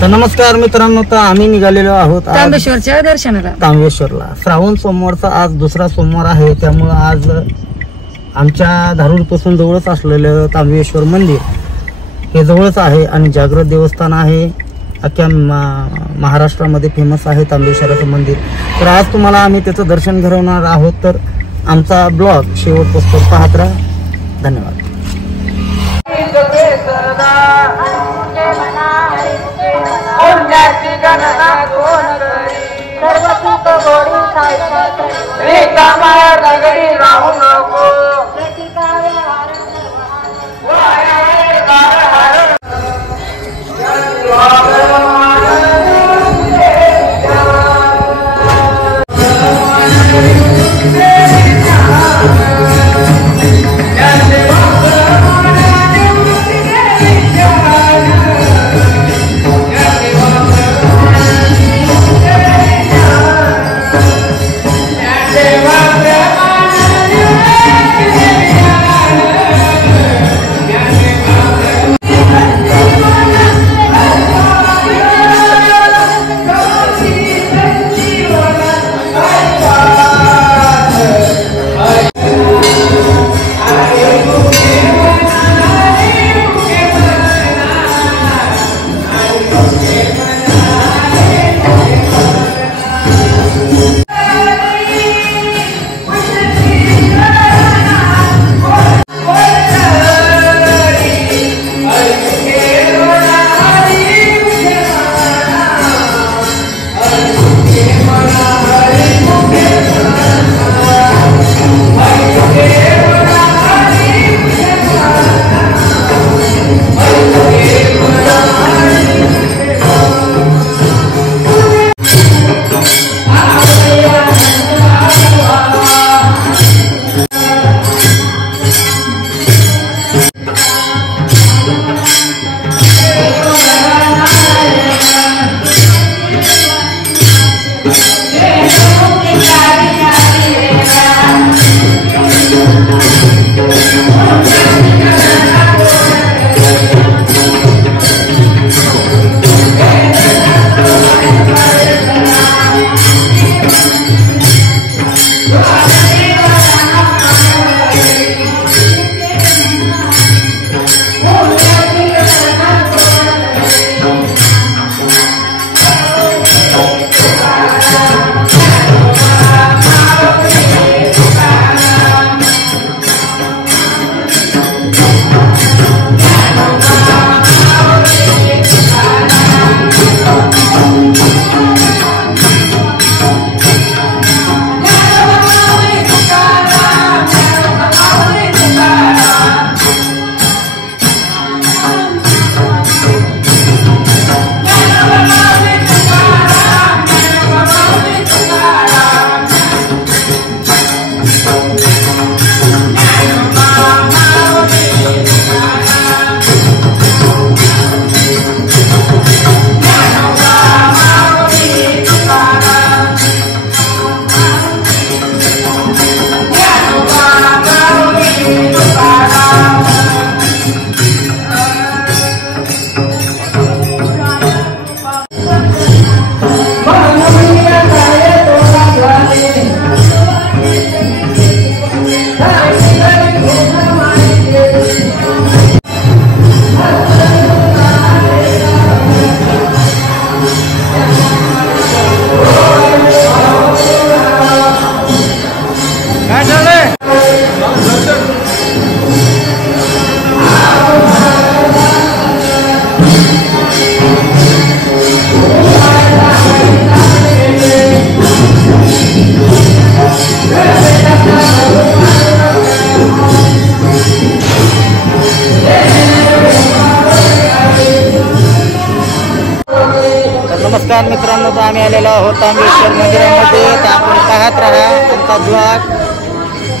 तर नमस्कार मित्रांनो, तर आम्ही निघालेलो आहोत तांबेश्वरच्या दर्शनाला, तांबेश्वरला. श्रावण सोमवारचा आज दुसरा सोमवार आहे, त्यामुळे आज आमच्या धारूरपासून जवळच असलेलं तांबेश्वर मंदिर हे जवळच आहे आणि जागृत देवस्थान आहे. अख्ख्या महाराष्ट्रामध्ये फेमस आहे तांबेश्वराचं मंदिर. तर आज तुम्हाला आम्ही त्याचं दर्शन घडवणार आहोत. तर आमचा ब्लॉग शेवटपासून पाहत राहा. धन्यवाद. नमस्कार मित्रांनो, तर आम्ही आलेलो आहोत तांबेश्वर मंदिरामध्ये. तर आपण पाहत राहा आमचा ब्लॉग.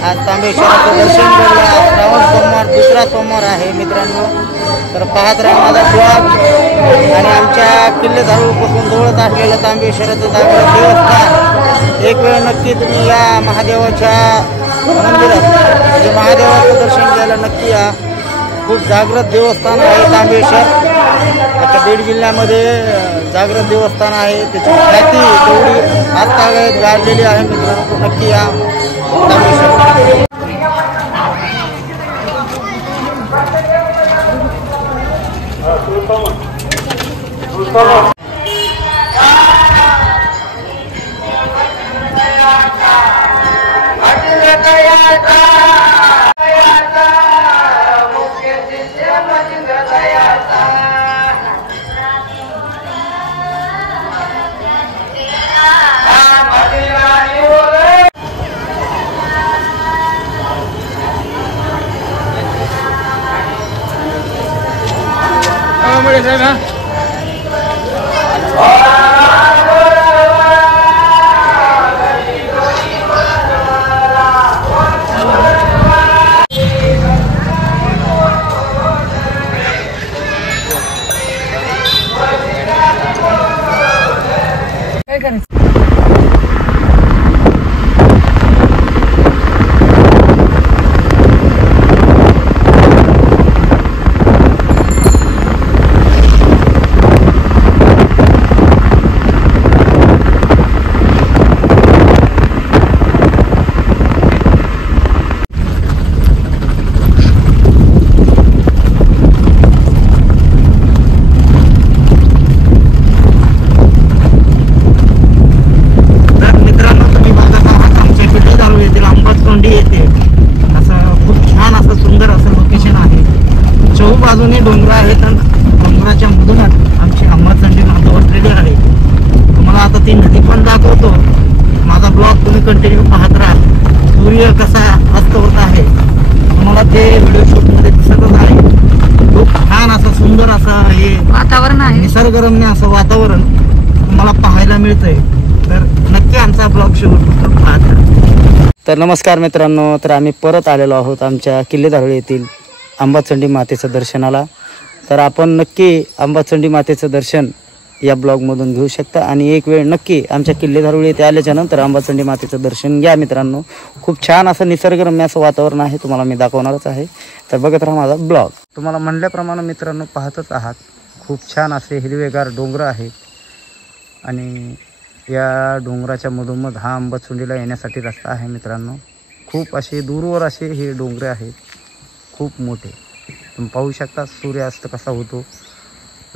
आज तांबेश्वराचं दर्शन घेऊया. आज श्रावण सोमवार दुसरा सोमवार आहे मित्रांनो. तर पाहत राहा माझा ब्लॉग. आणि आमच्या किल्ले धारूरपासून जवळच असलेलं तांबेश्वराचं जागृत देवस्थान. एक वेळ नक्की तुम्ही या महादेवाच्या मंदिरात म्हणजे महादेवाचं दर्शन घ्यायला नक्की या. खूप जागृत देवस्थान आहे तांबेश्वर. आता बीड जिल्ह्यामध्ये जागृत देवस्थान आहे, त्याची ख्याती तेवढी आता गाजलेली आहे मित्रांनो. नक्की या तांबेश्वर. बाजूने डोंगर आहेत आणि डोंगराच्या मधूनच आमची अंबाचंडी माता वसलेली आहे. तुम्हाला आता ती नदी पण दाखवतो. माझा ब्लॉग तुम्ही कंटिन्यू पाहत राहा. सूर्य कसा अस्त होत आहे तुम्हाला ते व्हिडिओ शूट मध्ये दिसतच आहे. खूप छान असं सुंदर असं हे वातावरण आहे, निसर्गरम्य असं वातावरण तुम्हाला पाहायला मिळतंय. तर नक्की आमचा ब्लॉग शेवट पाहत राहा. तर नमस्कार मित्रांनो, तर आम्ही परत आलेलो आहोत आमच्या किल्ले धारोळी येथील अंबाचंडी मातेचं दर्शनाला. तर आपण नक्की अंबाचंडी मातेचं दर्शन या ब्लॉगमधून घेऊ शकता आणि एक वेळ नक्की आमच्या किल्ले धारोळी येथे आल्याच्या नंतर अंबाचंडी मातेचं दर्शन घ्या मित्रांनो. खूप छान असं निसर्गरम्य असं वातावरण आहे, तुम्हाला मी दाखवणारच आहे. तर बघत राहा माझा ब्लॉग. तुम्हाला म्हणल्याप्रमाणे मित्रांनो पाहतच आहात, खूप छान असे हिरवेगार डोंगर आहेत आणि या डोंगराच्या मधोमध हा अंबाचंडीला येण्यासाठी रस्ता आहे मित्रांनो. खूप असे दूरवर असे हे डोंगरे आहेत, खूप मोठे. तुम्ही पाहू शकता सूर्यास्त कसा होतो.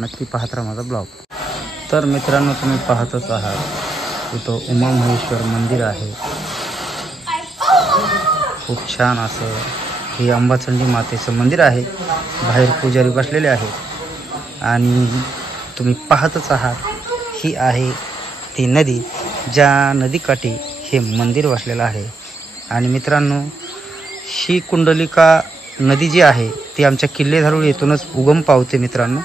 नक्की पाहत राहा माझा ब्लॉग. तर मित्रांनो तुम्ही पाहतच आहात, इथं उमा महेश्वर मंदिर आहे. खूप छान असं हे अंबाचंडी मातेचं मंदिर आहे. बाहेर पुजारी बसलेले आहेत आणि तुम्ही पाहतच आहात, ही आहे ती नदी, ज्या नदीकाठी हे मंदिर वसलेलं आहे. आणि मित्रांनो ही कुंडलिका नदी जी आहे ती आमच्या किल्ले धारोळी येथूनच उगम पावते मित्रांनो.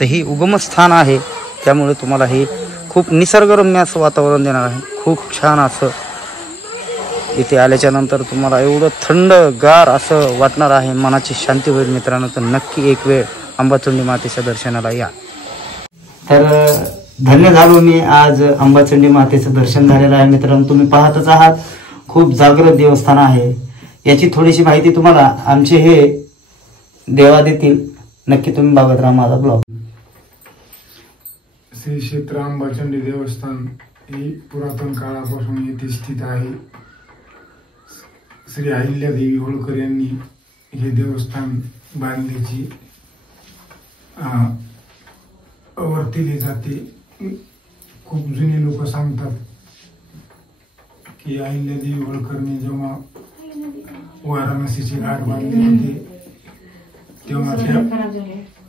तर ही उगमस्थान आहे, त्यामुळे तुम्हाला हे खूप निसर्गरम्य असं वातावरण देणार आहे. खूप छान असं इथे आल्याच्या नंतर तुम्हाला एवढं थंडगार असं वाटणार आहे, मनाची शांती होईल मित्रांनो. तर नक्की एक वेळ अंबाचंडी मातेच्या दर्शनाला या. तर धन्य झालो मी, आज अंबाचंडी मातेचं दर्शन झालेलं आहे मित्रांनो. तुम्ही पाहतच आहात, खूप जागृत देवस्थान आहे. याची थोडीशी माहिती तुम्हाला आमचे हे देवा देतील. नक्की तुम्ही बघत राहा माझा ब्लॉग. श्री क्षेत्र अंबाचंडी देवस्थान ही पुरातन काळापासून येथे स्थित आहे. श्री अहिल्यादेवी होळकर यांनी हे देवस्थान बांधल्याची वर्तवली जाते. खूप जुने लोक सांगतात की अहिल्यादेवी होळकरने जेव्हा वाराणसीची घाट बांधली होती तेव्हा त्या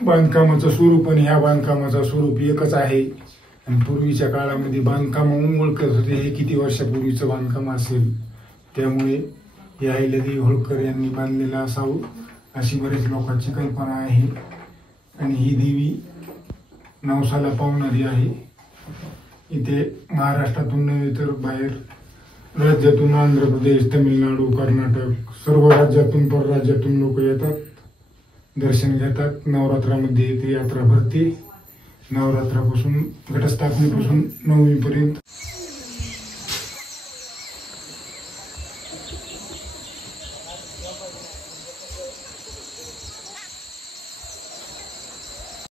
बांधकामाचं स्वरूप आणि ह्या बांधकामाचं स्वरूप एकच आहे. आणि पूर्वीच्या काळामध्ये बांधकाम ओळखत होते हे किती वर्षापूर्वीचं बांधकाम असेल, त्यामुळे हे अहिल्यादेवी होळकर यांनी बांधलेलं असावं अशी बरेच लोकांची कल्पना आहे. आणि ही देवी नवसाला पावणारी आहे. इथे महाराष्ट्रातून नव्हे तर बाहेर राज्यातून आंध्र प्रदेश, तमिळनाडू, कर्नाटक सर्व राज्यातून परराज्यातून लोक येतात, दर्शन घेतात. नवरात्रामध्ये इथे यात्रा भरते. नवरात्रापासून घटस्थापनेपासून 9वीपर्यंत